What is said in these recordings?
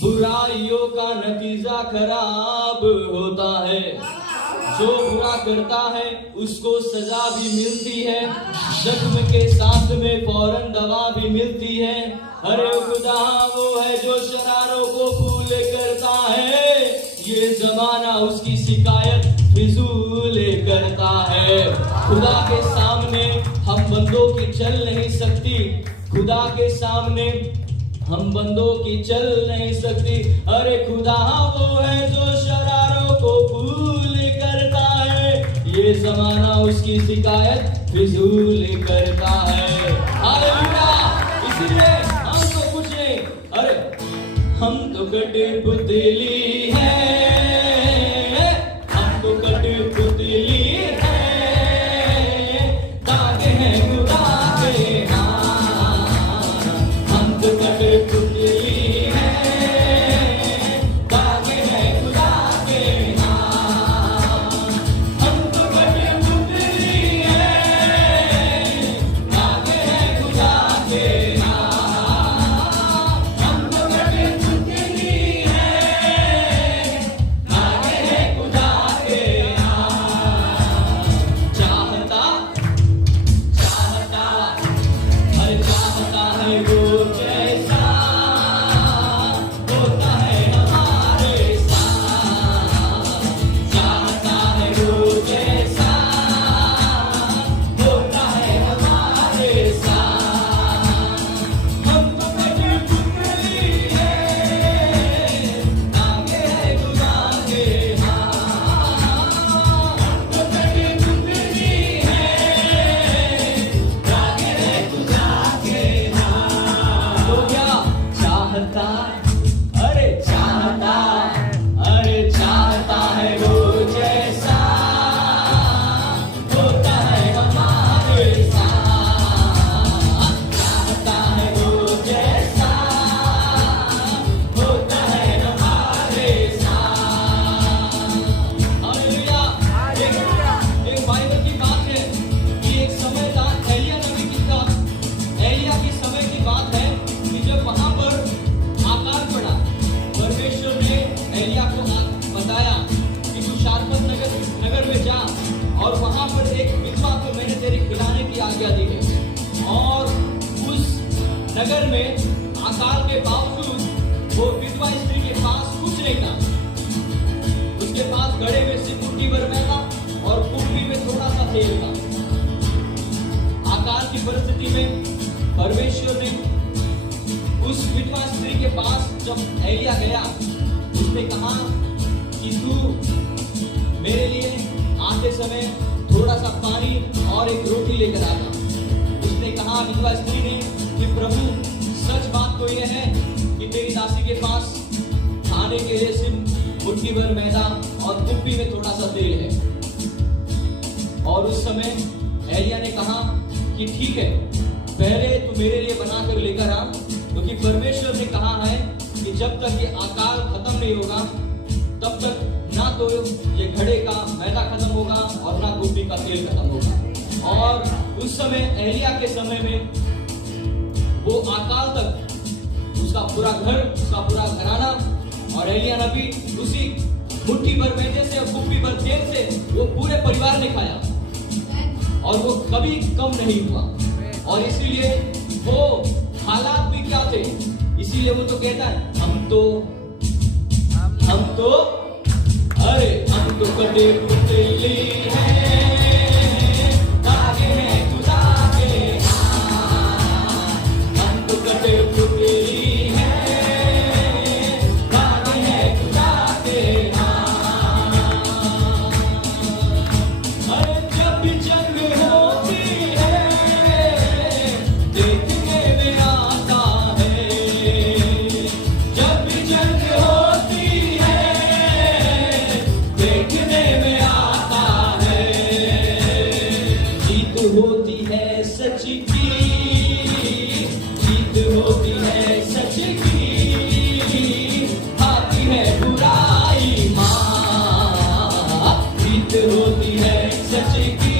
बुराइयों का नतीजा खराब होता है। जो बुरा करता है उसको सजा भी मिलती है, जख्म के साथ में फौरन दवा भी मिलती है। अरे खुदा वो है जो शरारों को फूल करता है, ये जमाना उसकी शिकायत फिजूल करता है। खुदा के सामने हम बंदों की चल नहीं सकती, खुदा के सामने हम बंदों की चल नहीं सकती। अरे खुदा वो है जो शरारों को फूल करता है, ये जमाना उसकी शिकायत फिजूल करता है। हालेलुया। इसीलिए हम तो कुछ नहीं, अरे हम तो कटी पुतली है, हम तो कटी पुतली है, ताके हैं खुदा के हाथ। हम तो कटी पुतली है, ताके हैं खुदा के हाथ। हम तो कटी पुतली है, ताके हैं खुदा के हाथ। हम तो कटी पुतली है, ताके हैं खुदा के हाथ। चाहता चाहता हर चाहता है वो जैसा होता है हमारे साथ। चाहता है वो जैसा होता है हमारे साथ। हम तो कटी पुतली है, ताके हैं खुदा के हाथ। हम तो कटी पुतली है, ताके हैं खुदा के हाथ। तो क्या चाहता, अरे चाहता, अरे चाहता है वो जैसा होता है हमारे साथ। चाहता है वो जैसा होता है हमारे साथ। हालेलुया। एक बाइबल की बात है कि एक समय था, एलिया नबी एलिया की समय की बात है कि जब वहां पर आकाल पड़ा, परमेश्वर ने एलिया को बताया कि तू शारपत नगर में जा और वहां पर एक विधवा को मैंने तेरे खिलाने की आज्ञा दी है। और उस नगर में आकाल के बावजूद वो विधवा स्त्री के पास कुछ नहीं था। उसके पास घड़े में सिर्फ मुट्ठी भर मैदा और कुप्पी में थोड़ा सा तेल था। आकाल की परिस्थिति में परमेश्वर ने उस विधवा स्त्री के पास जब एलिया गया, उसने कहा कि तू मेरे लिए आते समय थोड़ा सा पानी और एक रोटी लेकर आना। उसने कहा, विधवा स्त्री ने, कि प्रभु सच बात तो यह है कि तेरी दासी के पास खाने के लिए सिर्फ मुट्ठी भर मैदा और कुप्पी में थोड़ा सा तेल है। और उस समय एलिया ने कहा कि ठीक है, पहले तू मेरे लिए बनाकर लेकर आ, क्योंकि परमेश्वर ने कहा है कि जब तक ये अकाल खत्म नहीं होगा तब तक ना तो ये घड़े का मैदा खत्म होगा और ना कुप्पी का तेल खत्म होगा। और उस समय एलिया के समय में वो अकाल तक उसका पूरा घर, उसका पूरा घराना और एलिया नबी उसी मुट्ठी भर मैदे से और कुप्पी भर तेल से वो पूरे परिवार ने खाया और वो कभी कम नहीं हुआ। और इसीलिए वो हालात भी क्या थे, इसीलिए वो तो कहता है, हम तो अरे हम तो कटे पुतली है, ताके हैं खुदा के हाथ। हम तो कटे पुतली है, ताके हैं खुदा के हाथ। बात होती है सच की,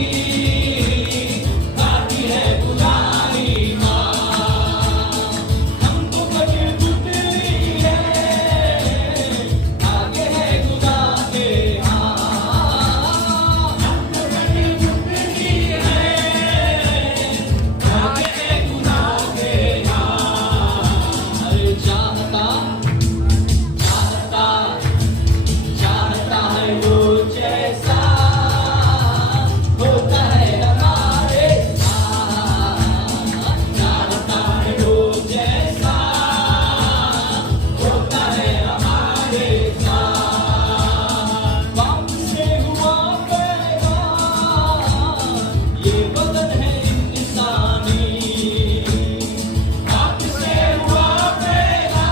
गाती है पुरानी माँ। हमको बड़ी पुतली है, आगे है खुदा के हाथ। हमको बड़ी पुतली है, आगे है खुदा के हाथ। अरे चाहता है वो जैसा होता है हमारे साथ। चाहता है वो जैसा होता है हमारे साथ। बाप से हुआ पैदा ये बदन है इंसानी। बाप से हुआ पैदा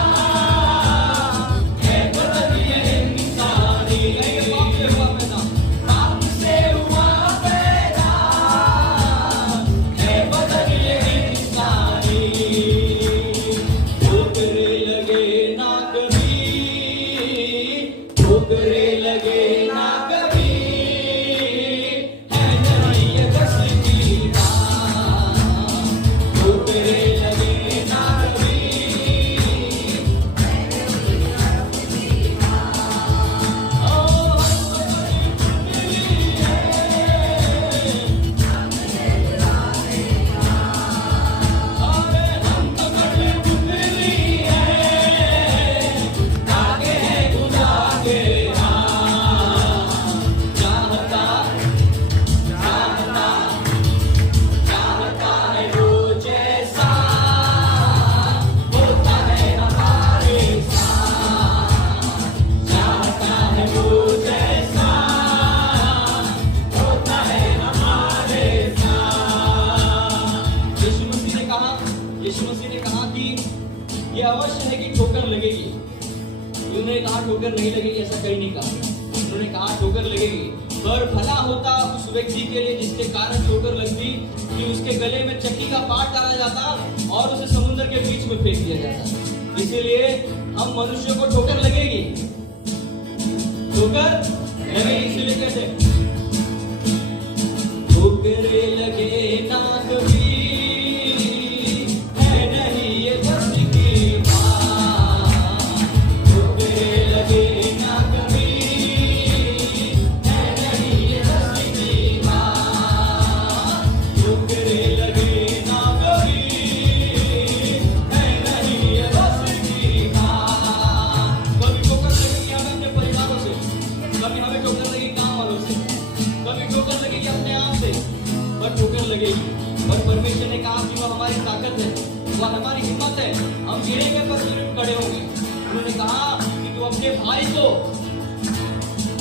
है बदन ये इंसानी। बाप से हुआ पैदा, बाप से हुआ पैदा है बदन ये इंसानी। ठोकरे लगे ना कभी, ठोकरे लगे ना कभी, है नहीं ये बस की बात। ठोकरे लगे ना कभी, ओ अरे हम तो बड़ी पुतली है, आगे है खुदा के हाथ। चाहता है वो जैसा होता है हमारे साथ। चाहता है वो जैसा होता है हमारे साथ। यीशु मसीह ने कहा कि ये अवश्य है कि ठोकर लगेगी। उन्होंने कहा ठोकर नहीं लगेगी ऐसा कहीं नहीं कहा। उन्होंने कहा ठोकर लगेगी, पर भला होता उस व्यक्ति के लिए जिसके कारण ठोकर लगती कि उसके गले में चक्की का पाट डाला जाता और उसे समुद्र के बीच में फेंक दिया जाता। इसीलिए हम मनुष्य को ठोकर लगेगी, ठोकर लगेगी। इसीलिए कहते हैं ठोकरे लगे ना कभी, है नहीं ये बस की बात। ठोकरे लगे ना कभी, है नहीं ये बस की बात। ठोकरे लगे ना कभी, है नहीं ये बस की बात। कभी ठोकर लगेगी हमें अपने परिवारों से, कभी हमें ठोकर लगेगी काम वालों से, कभी ठोकर लगेगी अपने आप से, पर ठोकर लगेगी। और परमेश्वर ने कहा कि वह हमारी ताकत है, वह हमारी हिम्मत है, हम गिरेंगे पर फिर खड़े होंगे। उन्होंने कहा कि तू अपने भाई को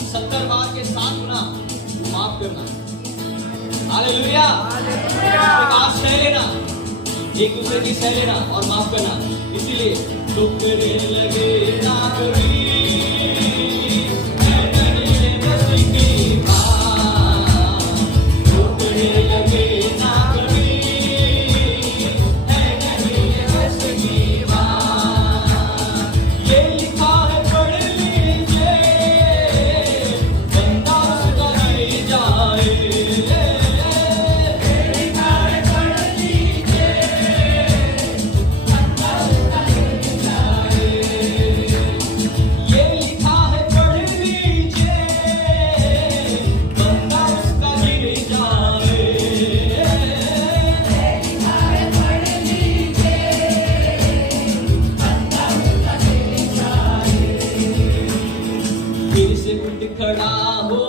70 बार के 7 गुना माफ करना। हालेलुया। कहा सह लेना, एक दूसरे की सह लेना और माफ करना। इसीलिए ठोकरे लगे ना कभी, है नहीं ये बस की बात। ठोकरे लगे ना कभी, है नहीं ये बस की बात। ये लिखा है पढ़ लीजिए, बंदा उसका नहीं जाए। ये लिखा है पढ़ लीजिए, बंदा उसका नहीं जाए। ये लिखा है पढ़ लीजिए, बंदा उसका गिर जाए। फिर से उठ खड़ा हो